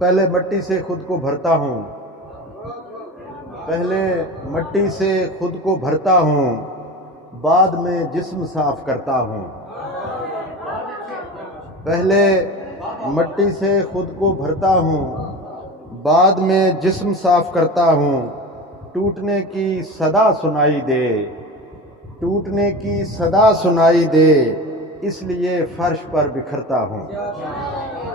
पहले मट्टी से खुद को भरता हूँ, पहले मट्टी से खुद को भरता हूँ, बाद में जिस्म साफ करता हूँ। पहले मट्टी से खुद को भरता हूँ, बाद में जिस्म साफ करता हूँ। टूटने की सदा सुनाई दे, टूटने की सदा सुनाई दे, इसलिए फर्श पर बिखरता हूँ।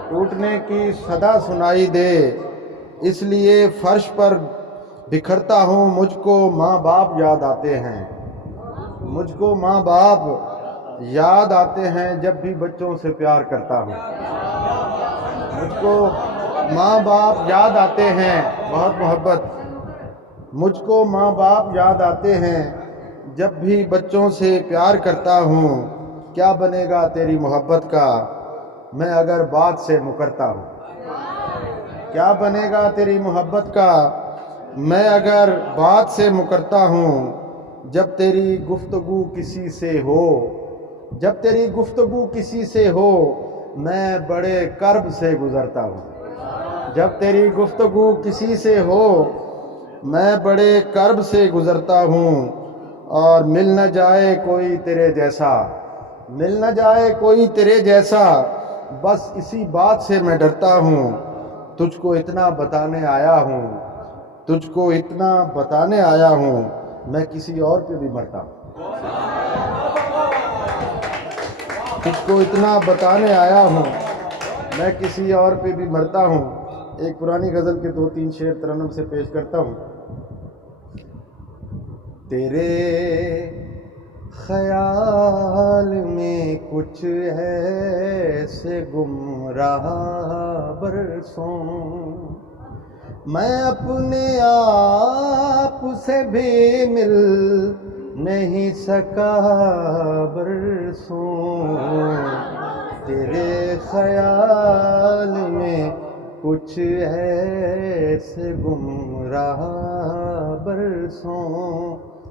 टूटने की सदा सुनाई दे, इसलिए फर्श पर बिखरता हूँ। मुझको माँ बाप याद आते हैं, मुझको माँ बाप याद आते हैं, जब भी बच्चों से प्यार करता हूँ। मुझको माँ बाप याद आते हैं, बहुत मोहब्बत। मुझको माँ बाप याद आते हैं, जब भी बच्चों से प्यार करता हूँ। क्या बनेगा तेरी मोहब्बत का, मैं अगर बात से मुकरता हूँ। क्या बनेगा तेरी मोहब्बत का, मैं अगर बात से मुकरता हूँ। जब तेरी गुफ्तगू किसी से हो, जब तेरी गुफ्तगू किसी से हो, मैं बड़े कर्ब से गुज़रता हूँ। जब तेरी गुफ्तगू किसी से हो, मैं बड़े कर्ब से गुज़रता हूँ। और मिल न जाए कोई तेरे जैसा, मिल न जाए कोई तेरे जैसा, बस इसी बात से मैं डरता हूँ। तुझको इतना बताने आया हूँ, तुझको इतना बताने आया हूँ, मैं किसी और पे भी मरता हूँ। तुझको इतना बताने आया हूँ, मैं किसी और पे भी मरता हूँ। एक पुरानी गज़ल के 2-3 शेर तरन्नुम से पेश करता हूँ। तेरे ख्याल में कुछ ऐसे गुमराह बरसों, मैं अपने आप से भी मिल नहीं सका बरसों। तेरे ख्याल में कुछ ऐसे गुमराह बरसों।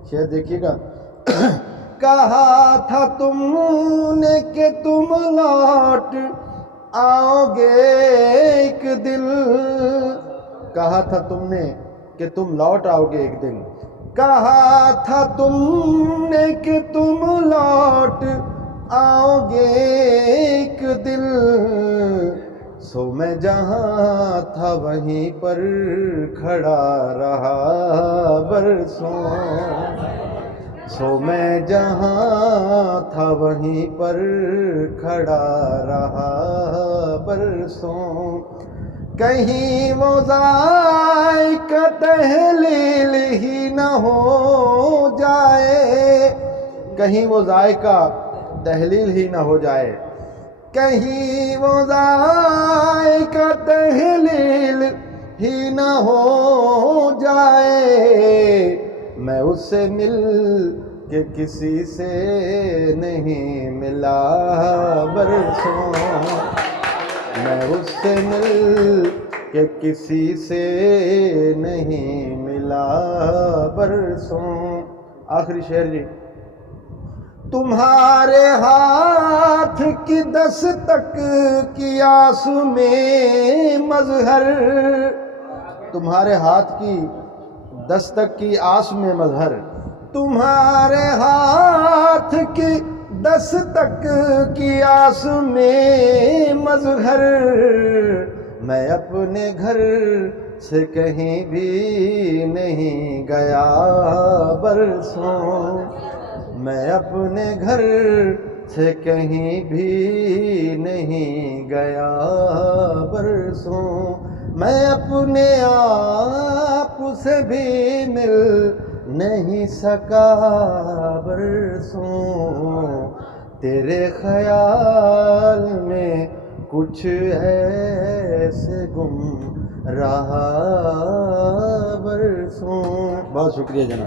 शेर देखिएगा। कहा था तुमने कि तुम लौट आओगे एक दिन, कहा था तुमने कि तुम लौट आओगे एक दिन। कहा था तुमने कि तुम लौट आओगे एक दिन, सो मैं जहाँ था वहीं पर खड़ा रहा बरसों। सो मैं जहाँ था वहीं पर खड़ा रहा बरसों। कहीं वो ज़ायक़ा तहलील ही न हो जाए, कहीं वो ज़ायक़ा तहलील ही न हो जाए, कहीं वो ज़ायक़ा तहलील ही न हो जाए। मैं उससे मिल के किसी से नहीं मिला बरसों, मैं उससे मिल के किसी से नहीं मिला बरसों। आखिरी शेर जी। तुम्हारे हाथ की दस्तक की आस में मज़हर, तुम्हारे हाथ की दस्तक की आस में मज़हर, तुम्हारे हाथ की दस्तक की आस में मज़हर। मैं अपने घर से कहीं भी नहीं गया बरसों, मैं अपने घर से कहीं भी नहीं गया बरसों। मैं अपने आप से भी मिल नहीं सका बरसों। तेरे ख्याल में कुछ ऐसे गुम रहा बरसों। बहुत शुक्रिया जनाब।